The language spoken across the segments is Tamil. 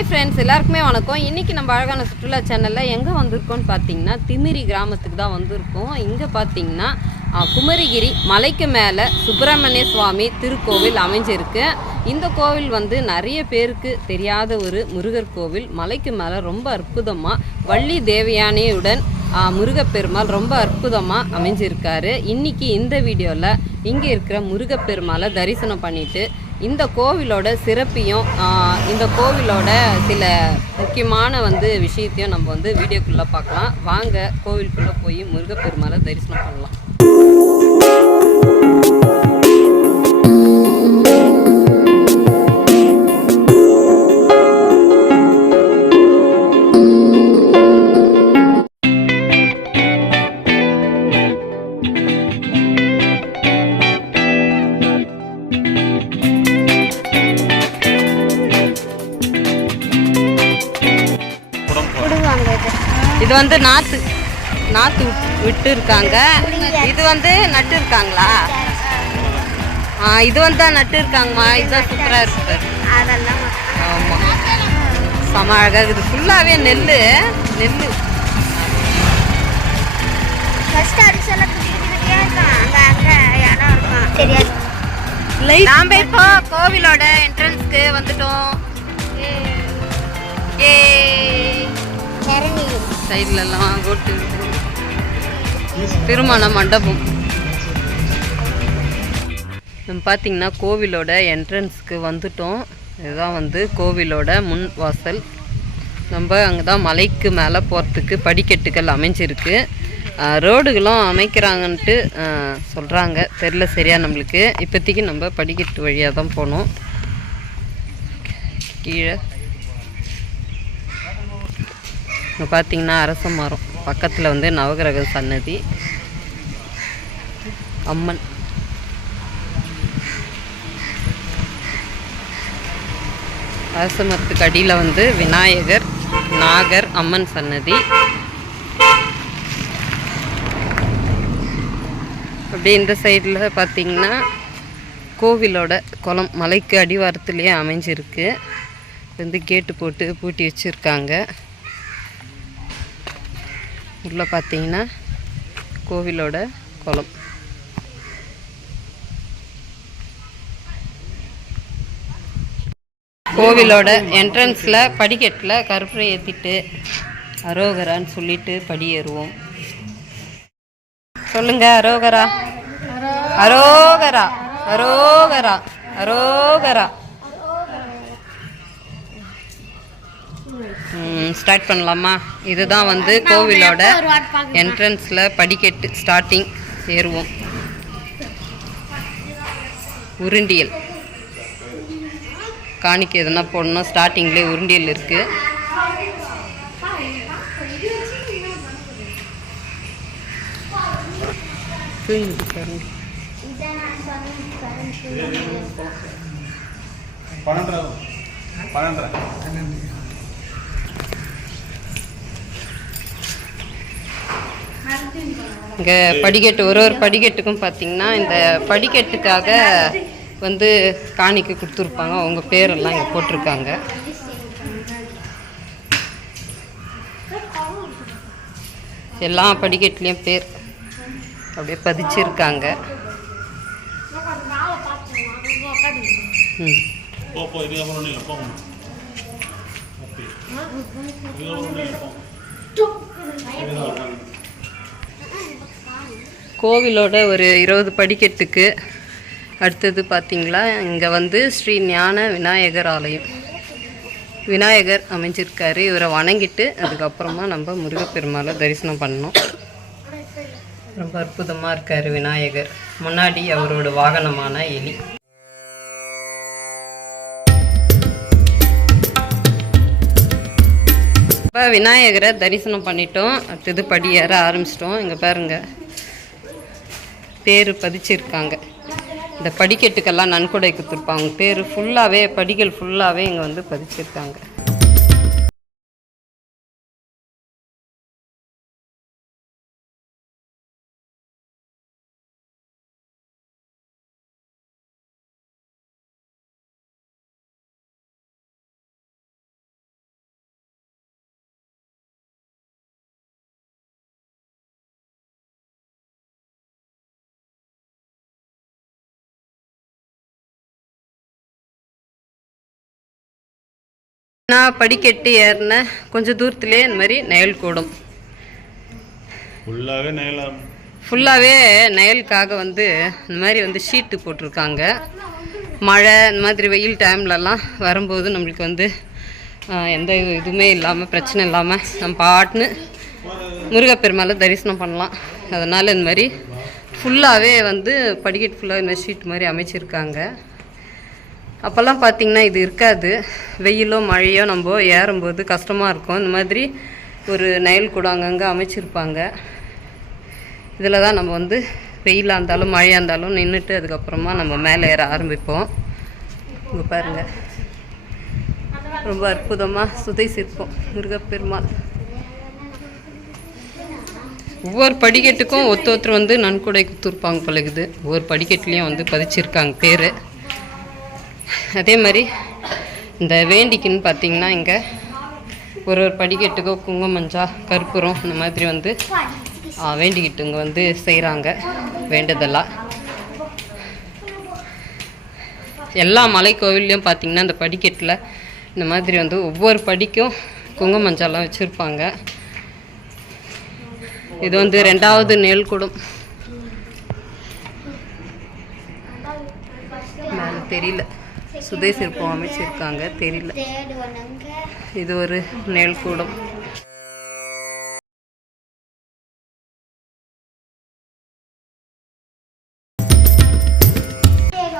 ஹாய் ஃப்ரெண்ட்ஸ் எல்லாருக்குமே வணக்கம். இன்றைக்கி நம்ம அழகான சுற்றுலா சேனலில் எங்கே வந்திருக்கோம்னு பார்த்தீங்கன்னா திமிரி கிராமத்துக்கு தான் வந்திருக்கோம். இங்கே பார்த்தீங்கன்னா குமரிகிரி மலைக்கு மேலே சுப்பிரமணிய சுவாமி திருக்கோவில் அமைஞ்சிருக்கு. இந்த கோவில் வந்து நிறைய பேருக்கு தெரியாத ஒரு முருகர் கோவில். மலைக்கு மேலே ரொம்ப அற்புதமாக வள்ளி தேவயானையுடன் முருகப்பெருமாள் ரொம்ப அற்புதமாக அமைஞ்சிருக்காரு. இன்றைக்கி இந்த வீடியோவில் இங்கே இருக்கிற முருகப்பெருமாளை தரிசனம் பண்ணிவிட்டு இந்த கோவிலோட சிறப்பையும் இந்த கோவிலோட சில முக்கியமான வந்து விஷயத்தையும் நம்ம வந்து வீடியோக்குள்ளே பார்க்கலாம். வாங்க கோவிலுக்குள்ளே போய் முருகப்பெருமாளை தரிசனம் பண்ணலாம். நாற்று நாற்று விட்டு இருக்காங்க இது வந்து நட்டு இருக்காங்களா? ஆ இது வந்து தான் நட்டு இருக்காங்கம்மா. இதுதான் சூப்பராக இருக்கு. அதெல்லாம் ஆமாம் செம அழகாக இருக்குது. ஃபுல்லாகவே நெல் நெல் நாம இப்போ கோவிலோட என்ட்ரன்ஸ்க்கு வந்துட்டோம். ஏ. சைட்லலாம் கோட்டு. திருமண மண்டபம். நம்ம பார்த்தீங்கன்னா கோவிலோட என்ட்ரன்ஸ்க்கு வந்துட்டோம். இதுதான் வந்து கோவிலோட முன் வாசல். நம்ம அங்கே தான் மலைக்கு மேலே போகிறதுக்கு படிக்கட்டுகள் அமைஞ்சிருக்கு. ரோடுகளும் அமைக்கிறாங்கன்ட்டு சொல்கிறாங்க தெரில சரியாக நம்மளுக்கு. இப்போதைக்கு நம்ம படிக்கட்டு வழியாக தான் போனோம். கீழே. இங்கே பார்த்தீங்கன்னா அரச மரம். பக்கத்தில் வந்து நவகிரக சன்னதி. அம்மன். அரச மரத்துக்கு அடியில் வந்து விநாயகர் நாகர் அம்மன் சன்னதி. அப்படியே இந்த சைடில் பார்த்தீங்கன்னா கோவிலோட குளம் மலைக்கு அடிவாரத்துலேயே அமைஞ்சிருக்கு. வந்து கேட்டு போட்டு பூட்டி வச்சுருக்காங்க. உள்ளே பார்த்தீங்கன்னா கோவிலோட குளம். கோவிலோட என்ட்ரன்ஸில் படிக்கட்டில் கருப்பரை ஏற்றிட்டு அரோகரான்னு சொல்லிட்டு படி ஏறுவோம். சொல்லுங்க அரோகரா. அரோகரா. அரோகரா. அரோகரா. ஸ்டார்ட் பண்ணலாமா? இதுதான் வந்து கோவிலோட என்ட்ரன்ஸில் படிக்கட்டு ஸ்டார்டிங் ஏறுவோம். உருண்டியல். காணிக்கை எதுனா போடணும் ஸ்டார்டிங்லேயே உருண்டியல் இருக்குது தூங்கிட்டு பாருங்க. இங்கே படிக்கட்டு ஒரு ஒரு படிக்கட்டுக்கும் பார்த்தீங்கன்னா இந்த படிக்கட்டுக்காக வந்து காணிக்கு கொடுத்துருப்பாங்க. அவங்க பேரெல்லாம் இங்கே போட்டிருக்காங்க. எல்லா படிக்கட்டுலேயும் பேர் அப்படியே பதிச்சிருக்காங்க. ம். கோவிலோட ஒரு இருபது படிக்கட்டுக்கு அடுத்தது பார்த்தீங்களா? இங்கே வந்து ஸ்ரீ ஞான விநாயகர் ஆலயம். விநாயகர் அமைஞ்சிருக்காரு. இவரை வணங்கிட்டு அதுக்கப்புறமா நம்ம முருகப்பெருமாளை தரிசனம் பண்ணோம் ரொம்ப அற்புதமாக இருக்கார் விநாயகர். முன்னாடி அவரோட வாகனமான எலி. இப்போ விநாயகரை தரிசனம் பண்ணிட்டோம். அடுத்தது படி ஏற ஆரம்பிச்சிட்டோம். இங்கே பாருங்கள் பேர் பதிச்சிருக்காங்க. இந்த படிக்கட்டுக்கெல்லாம் நன்கொடை கொடுத்துருப்பாங்க பேர் ஃபுல்லாகவே படிகள் ஃபுல்லாகவே இங்கே வந்து பதிச்சிருக்காங்க. நான் படிக்கட்டு ஏறின கொஞ்சம் தூரத்துலேயே இந்த மாதிரி நெயல் கூடும். ஃபுல்லாகவே நயலாம் ஃபுல்லாகவே நெயலுக்காக வந்து இந்த மாதிரி வந்து ஷீட்டு போட்டிருக்காங்க. மழை இந்த மாதிரி வெயில் டைம்லலாம் வரும்போது நம்மளுக்கு வந்து எந்த இதுவுமே இல்லாமல் பிரச்சனை இல்லாமல் நம்ம பாட்டுன்னு முருகப்பெருமாளை தரிசனம் பண்ணலாம். அதனால் இந்த மாதிரி ஃபுல்லாகவே வந்து படிக்கட்டு ஃபுல்லாக இந்த ஷீட் மாதிரி அமைச்சிருக்காங்க. அப்போல்லாம் பார்த்தீங்கன்னா இது இருக்காது. வெயிலோ மழையோ நம்ம ஏறும்போது கஷ்டமாக இருக்கும். இந்த மாதிரி ஒரு நயல் கூட அங்கங்கே அமைச்சிருப்பாங்க. இதில் தான் நம்ம வந்து வெயிலாக இருந்தாலும் மழையாக இருந்தாலும் நின்றுட்டு அதுக்கப்புறமா நம்ம மேலே ஏற ஆரம்பிப்போம். இங்கே பாருங்கள் ரொம்ப அற்புதமாக சுதை சிற்பம் முருகப்பெருமாள். ஒவ்வொரு படிக்கட்டுக்கும் ஒத்து ஒருத்தர் வந்து நன்கொடை குத்துருப்பாங்க பழகுது ஒவ்வொரு படிக்கட்டுலேயும் வந்து பதிச்சிருக்காங்க பேர். அதே மாதிரி இந்த வேண்டிக்குன்னு பார்த்தீங்கன்னா இங்கே ஒரு ஒரு படிக்கட்டுக்கோ குங்குமஞ்சா கற்பூரம் இந்த மாதிரி வந்து வேண்டிக்கிட்டு இங்கே வந்து செய்கிறாங்க வேண்டதெல்லாம் எல்லா மலை கோவில்லையும் பார்த்தீங்கன்னா இந்த படிக்கட்டில் இந்த மாதிரி வந்து ஒவ்வொரு படிக்கும் குங்குமஞ்சாலாம் வச்சுருப்பாங்க. இது வந்து ரெண்டாவது நெல்குடம் மேலே தெரியல. சுதை சிற்பம் அமைச்சிருக்காங்க. தெரியல. இது ஒரு நெல் கூடம்.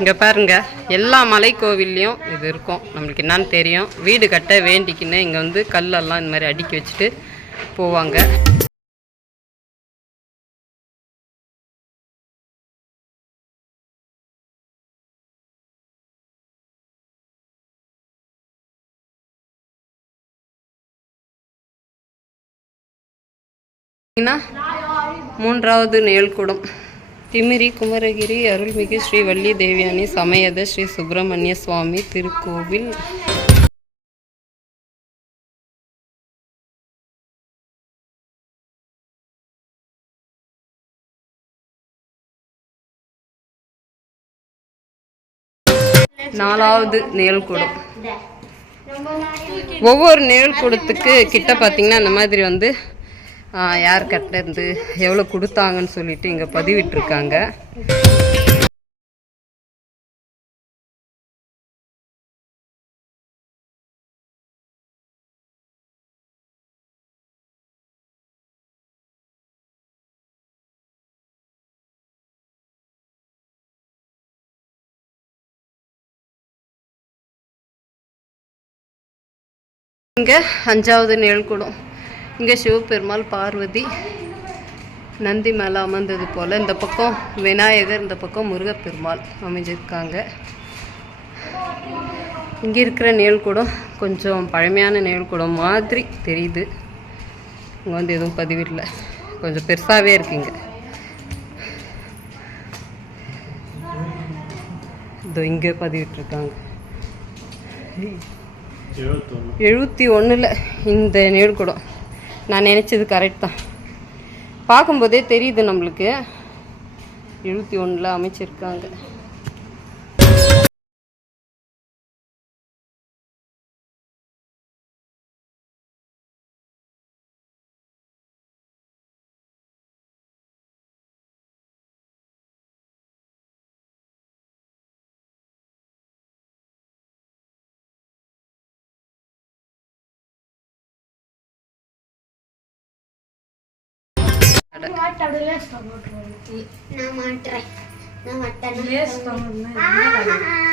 இங்கே பாருங்க எல்லா மலை கோவில்லையும் இது இருக்கும். நம்மளுக்கு என்னன்னு தெரியும். வீடு கட்ட வேண்டிக்கின்னு இங்கே வந்து கல்லெல்லாம் இந்த மாதிரி அடுக்கி வச்சுட்டு போவாங்க. மூன்றாவது நேல்குடம் திமிரி குமரகிரி அருள்மிகு ஸ்ரீ வள்ளி தேவியானி சமயத ஸ்ரீ சுப்பிரமணிய சுவாமி திருக்கோவில். நாலாவது நேல்குடம் ஒவ்வொரு நிழல் கூடத்துக்கு கிட்ட பார்த்தீங்கன்னா இந்த மாதிரி வந்து யார் கட்டிலேருந்து எவ்வளோ கொடுத்தாங்கன்னு சொல்லிட்டு இங்கே பதிவிட்டுருக்காங்க. இங்கே அஞ்சாவது நிழல்குடம் இங்கே சிவபெருமாள் பார்வதி நந்தி மேலே அமர்ந்தது போல் இந்த பக்கம் விநாயகர் இந்த பக்கம் முருகப்பெருமாள் அமைஞ்சிருக்காங்க. இங்கே இருக்கிற நிழல்குடம் கொஞ்சம் பழமையான நிழல்குடம் மாதிரி தெரியுது. இங்கே வந்து எதுவும் பதிவிடல. கொஞ்சம் பெருசாகவே இருக்குங்க இதோ இங்கே பதிவிட்டிருக்காங்க. எழுபத்தொன்று எழுபத்தி ஒன்றில் இந்த நேர்குடம் நான் நினச்சது கரெக்ட் தான். பார்க்கும்போதே தெரியுது நம்மளுக்கு. எழுபத்தி ஒன்றில் அமைச்சிருக்காங்க.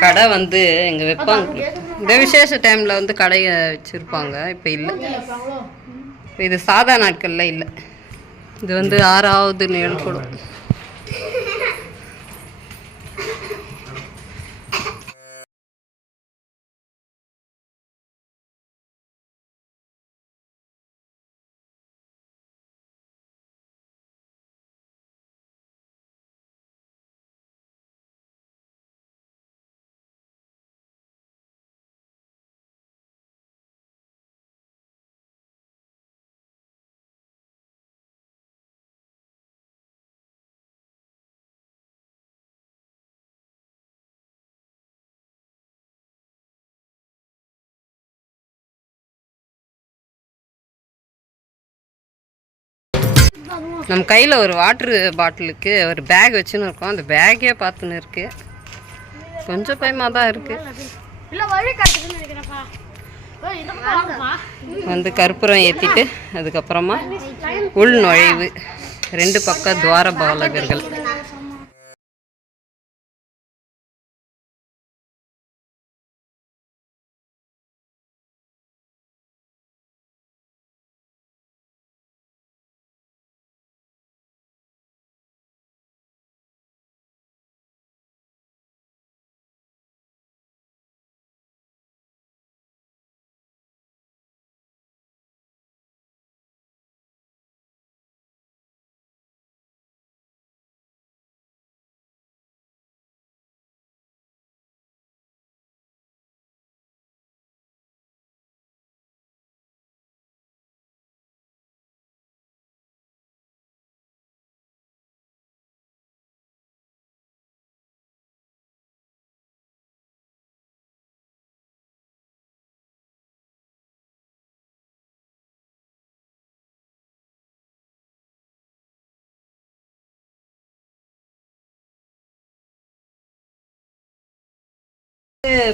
கடை வந்து இங்கே வைப்பாங்க. இந்த விசேஷ டைமில் வந்து கடையை வச்சுருப்பாங்க. இப்போ இல்லை. இப்போ இது சாதா நாட்களில் இல்லை. இது வந்து ஆறாவது நிழல்குடம் நம்ம கையில் ஒரு வாட்ரு பாட்டிலுக்கு ஒரு பேக் வச்சுன்னு இருக்கோம். அந்த பேக்கே பார்த்துன்னு இருக்கு கொஞ்சம் பயமாக தான் இருக்கு. வந்து கற்பூரம் ஏற்றிட்டு அதுக்கப்புறமா உள் நுழைவு ரெண்டு பக்கம் துவார பாலகர்கள்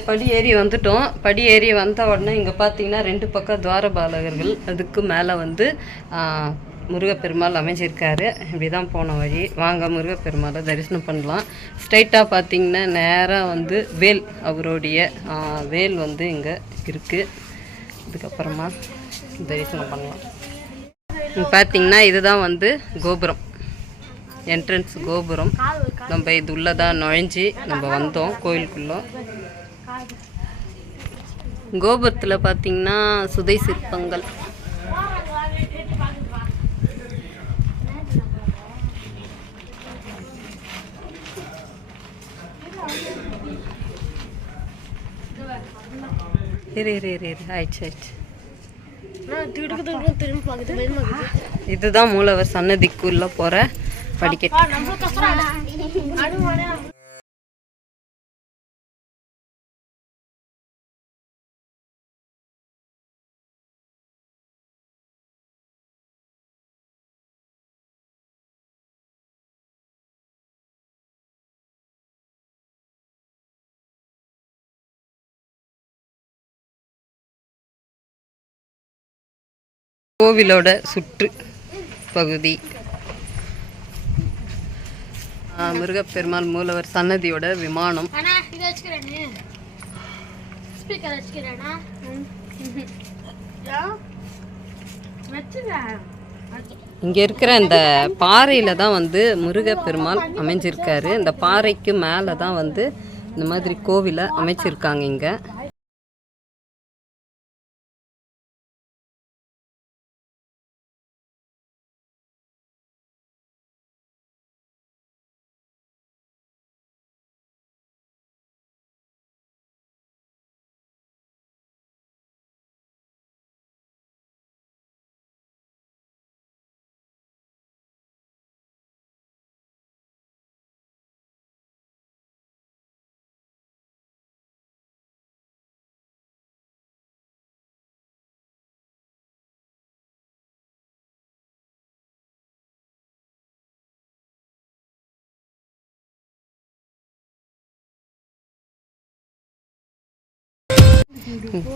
படி ஏறி வந்துட்டோம். படி ஏறி வந்த உடனே இங்கே பார்த்தீங்கன்னா ரெண்டு பக்கம் துவாரபாலகர்கள். அதுக்கு மேலே வந்து முருகப்பெருமாள் அமைஞ்சிருக்காரு. இப்படி தான் போன வழி. வாங்க முருகப்பெருமாளை தரிசனம் பண்ணலாம். ஸ்ட்ரைட்டாக பார்த்தீங்கன்னா நேராக வந்து வேல் அவருடைய வேல் வந்து இங்கே இருக்குது இதுக்கப்புறமா தரிசனம் பண்ணலாம். பார்த்தீங்கன்னா இதுதான் வந்து கோபுரம். என்ட்ரன்ஸ் கோபுரம். நம்ம இது உள்ளதான் நுழைஞ்சி நம்ம வந்தோம் கோயிலுக்குள்ளே. கோபுரத்தில் பார்த்தீங்கன்னா சுதை சிற்பங்கள். இரு இரு இரு இரு. ஆயிடுச்சு ஆயிடுச்சு. இதுதான் மூலவர் சன்னதிக்குள்ள போற படிக்கட்டு நம்ம கஷ்டம் அடு. கோவிலோட சுற்று பகுதி. முருகப்பெருமாள் மூலவர் சன்னதியோட விமானம். இங்க இருக்கிற இந்த பாறையில தான் வந்து முருகப்பெருமாள் அமைஞ்சிருக்காரு. இந்த பாறைக்கு மேல தான் வந்து இந்த மாதிரி கோவிலை அமைச்சிருக்காங்க இங்க.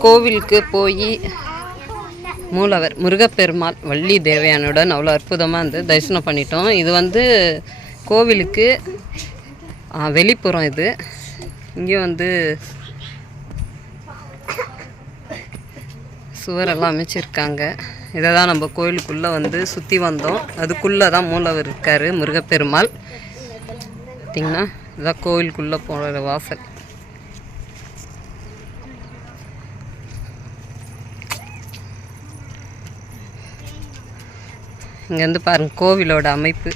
கோவிலுக்கு போய் மூலவர் முருகப்பெருமாள் வள்ளி தேவையானுடன் அவ்வளோ அற்புதமாக வந்து தரிசனம் பண்ணிட்டோம். இது வந்து கோவிலுக்கு வெளிப்புறம் இது. இங்கே வந்து சுவரெல்லாம் அமைச்சிருக்காங்க. இதை தான் நம்ம கோயிலுக்குள்ளே வந்து சுற்றி வந்தோம். அதுக்குள்ளே தான் மூலவர் இருக்கார் முருகப்பெருமாள். பார்த்திங்கன்னா இதுதான் கோவிலுக்குள்ளே போகிற வாசல். இங்கே வந்து பாருங்க கோவிலோட அமைப்பு.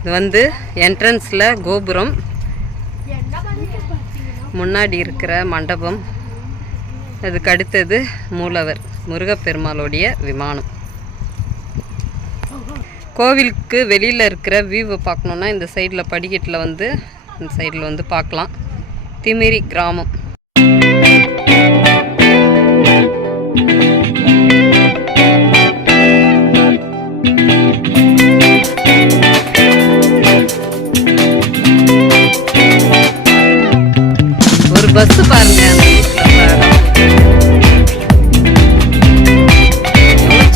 இது வந்து என்ட்ரன்ஸில் கோபுரம். முன்னாடி இருக்கிற மண்டபம். அதுக்கு அடுத்தது மூலவர் முருகப்பெருமாளுடைய விமானம். கோவிலுக்கு வெளியில் இருக்கிற வியூவை பார்க்கணுன்னா இந்த சைடில் படிக்கட்டில் வந்து இந்த சைடில் வந்து பார்க்கலாம். திமிரி கிராமம். பஸ் பாருங்க.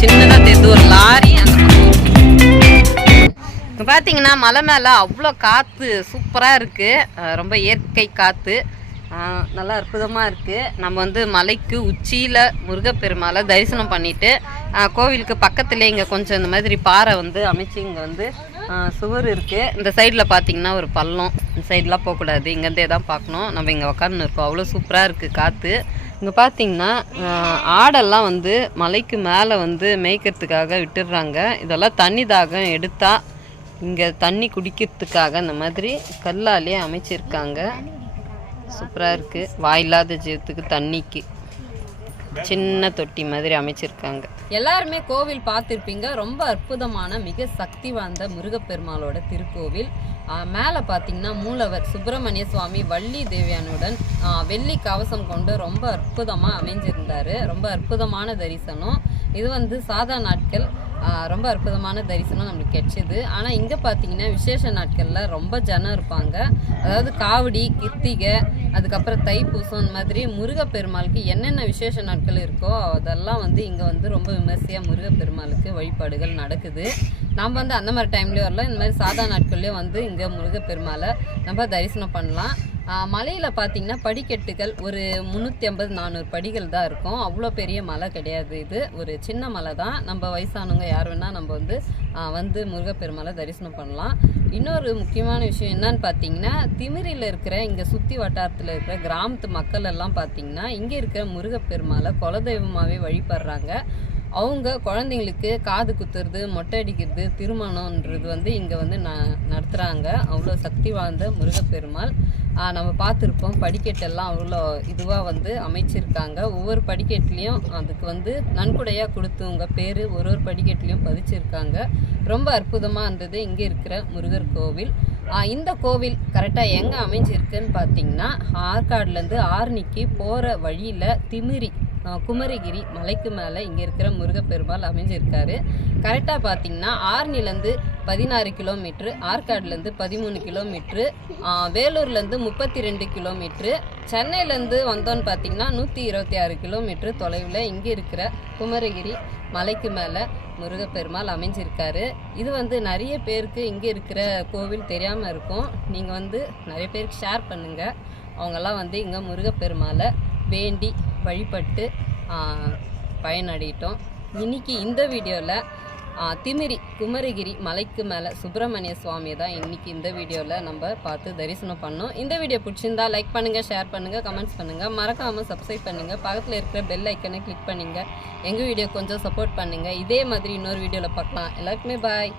சின்னதாக தெரிஞ்சு ஒரு லாரி அந்த பார்த்தீங்கன்னா மலை மேலே அவ்வளோ காற்று சூப்பராக இருக்குது ரொம்ப இயற்கை காற்று நல்லா அற்புதமாக இருக்குது நம்ம வந்து மலைக்கு உச்சியில் முருகப்பெருமாளை தரிசனம் பண்ணிவிட்டு கோவிலுக்கு பக்கத்துலேயே இங்கே கொஞ்சம் இந்த மாதிரி பாறை வந்து அமைச்சு இங்கே வந்து சுவர் இருக்குது இந்த சைடில் பார்த்திங்கன்னா ஒரு பள்ளம். சைடெலாம் போகக்கூடாது. இங்கேருந்தே தான் பார்க்கணும். நம்ம இங்கே உக்காந்து இருக்கோம். அவ்வளோ சூப்பராக இருக்குது காற்று இங்கே பார்த்தீங்கன்னா ஆடெல்லாம் வந்து மலைக்கு மேலே வந்து மேய்க்கிறதுக்காக விட்டுடுறாங்க. இதெல்லாம் தண்ணி தாகம் எடுத்தால் இங்கே தண்ணி குடிக்கிறதுக்காக இந்த மாதிரி கல்லாலே அமைச்சிருக்காங்க. சூப்பராக இருக்குது வாயில்லாத ஜீவத்துக்கு தண்ணிக்கு. சின்ன தொட்டி மாதிரி அமைச்சிருக்காங்க. எல்லாருமே கோவில் பார்த்துருப்பீங்க. ரொம்ப அற்புதமான மிக சக்தி வாய்ந்த முருகப்பெருமாளோட திருக்கோவில். மேலே பார்த்தீங்கன்னா மூலவர் சுப்பிரமணிய சுவாமி வள்ளி தேவியானுடன் வெள்ளி கவசம் கொண்டு ரொம்ப அற்புதமாக அமைஞ்சிருந்தாரு. ரொம்ப அற்புதமான தரிசனம். இது வந்து சாதா நாட்கள். ரொம்ப அற்புதமான தரிசனம் நம்மளுக்கு கிடைச்சிது. ஆனால் இங்கே பார்த்தீங்கன்னா விசேஷ நாட்களில் ரொம்ப ஜனம் இருப்பாங்க. அதாவது காவடி கிருத்திகை அதுக்கப்புறம் தைப்பூசம் இந்த மாதிரி முருகப்பெருமாளுக்கு என்னென்ன விசேஷ நாட்கள் இருக்கோ அதெல்லாம் வந்து இங்கே வந்து ரொம்ப விமர்சையாக முருகப்பெருமாளுக்கு வழிபாடுகள் நடக்குது. நம்ம வந்து அந்த மாதிரி டைம்லேயும் வரலாம். இந்த மாதிரி சாதா நாட்கள்லேயும் வந்து இங்கே முருகப்பெருமாளை நம்ம தரிசனம் பண்ணலாம். மலையில் பார்த்தீங்கன்னா படிக்கட்டுகள் ஒரு முந்நூற்றி ஐம்பது நானூறு படிகள் தான் இருக்கும். அவ்வளோ பெரிய மலை கிடையாது இது. ஒரு சின்ன மலை தான். நம்ம வயசானவங்க யார் வேணால் நம்ம வந்து வந்து முருகப்பெருமாளை தரிசனம் பண்ணலாம். இன்னொரு முக்கியமான விஷயம் என்னன்னு பார்த்தீங்கன்னா திமிரியில் இருக்கிற இங்கே சுற்றி வட்டாரத்தில் இருக்கிற கிராமத்து மக்கள் எல்லாம் பார்த்தீங்கன்னா இங்கே இருக்கிற முருகப்பெருமாளை குலதெய்வமாகவே வழிபடுறாங்க. அவங்க குழந்தைங்களுக்கு காது குத்துறது மொட்டை அடிக்கிறது திருமணம்ன்றது வந்து இங்கே வந்து ந நடத்துகிறாங்க அவ்வளோ சக்தி வாய்ந்த முருகப்பெருமாள். நம்ம பார்த்துருப்போம். படிக்கட்டெல்லாம் அவ்வளோ இதுவாக வந்து அமைச்சிருக்காங்க. ஒவ்வொரு படிக்கட்டுலேயும் அதுக்கு வந்து நன்கொடையாக கொடுத்தவங்க பேர் ஒரு ஒரு படிக்கட்டுலேயும் பதிச்சிருக்காங்க. ரொம்ப அற்புதமாக இருந்தது இங்கே இருக்கிற முருகர் கோவில். இந்த கோவில் கரெக்டாக எங்கே அமைஞ்சிருக்குன்னு பார்த்தீங்கன்னா ஆற்காடுலேருந்து ஆர்னிக்கு போகிற வழியில் திமிரி குமரிகிரி மலைக்கு மேலே இங்கே இருக்கிற முருகப்பெருமாள் அமைஞ்சிருக்காரு. கரெக்டாக பார்த்தீங்கன்னா ஆர்னிலேருந்து பதினாறு கிலோமீட்ரு ஆற்காடுலேருந்து பதிமூணு கிலோமீட்ரு வேலூர்லேருந்து முப்பத்தி ரெண்டு கிலோமீட்ரு சென்னையிலேருந்து வந்தோன்னு பார்த்தீங்கன்னா நூற்றி இருபத்தி ஆறு கிலோமீட்ரு தொலைவில் இங்கே இருக்கிற குமரகிரி மலைக்கு மேலே முருகப்பெருமாள் அமைஞ்சிருக்காரு. இது வந்து நிறைய பேருக்கு இங்கே இருக்கிற கோவில் தெரியாமல் இருக்கும். நீங்கள் வந்து நிறைய பேருக்கு ஷேர் பண்ணுங்கள் அவங்கெல்லாம் வந்து இங்கே முருகப்பெருமாளை வேண்டி வழிபட்டு பயனடையிட்டோம். இன்னைக்கு இந்த வீடியோவில் திமிரி குமரகிரி மலைக்கு மேலே சுப்பிரமணிய சுவாமி தான் இன்றைக்கி இந்த வீடியோவில் நம்ம பார்த்து தரிசனம் பண்ணோம். இந்த வீடியோ பிடிச்சிருந்தா லைக் பண்ணுங்கள் ஷேர் பண்ணுங்கள் கமெண்ட்ஸ் பண்ணுங்கள் மறக்காமல் சப்ஸ்கிரைப் பண்ணுங்கள் பக்கத்தில் இருக்கிற பெல் ஐக்கனை கிளிக் பண்ணுங்கள் எங்கள் வீடியோ கொஞ்சம் சப்போர்ட் பண்ணுங்கள் இதே மாதிரி இன்னொரு வீடியோவில் பார்க்கலாம். எல்லாருக்குமே பாய்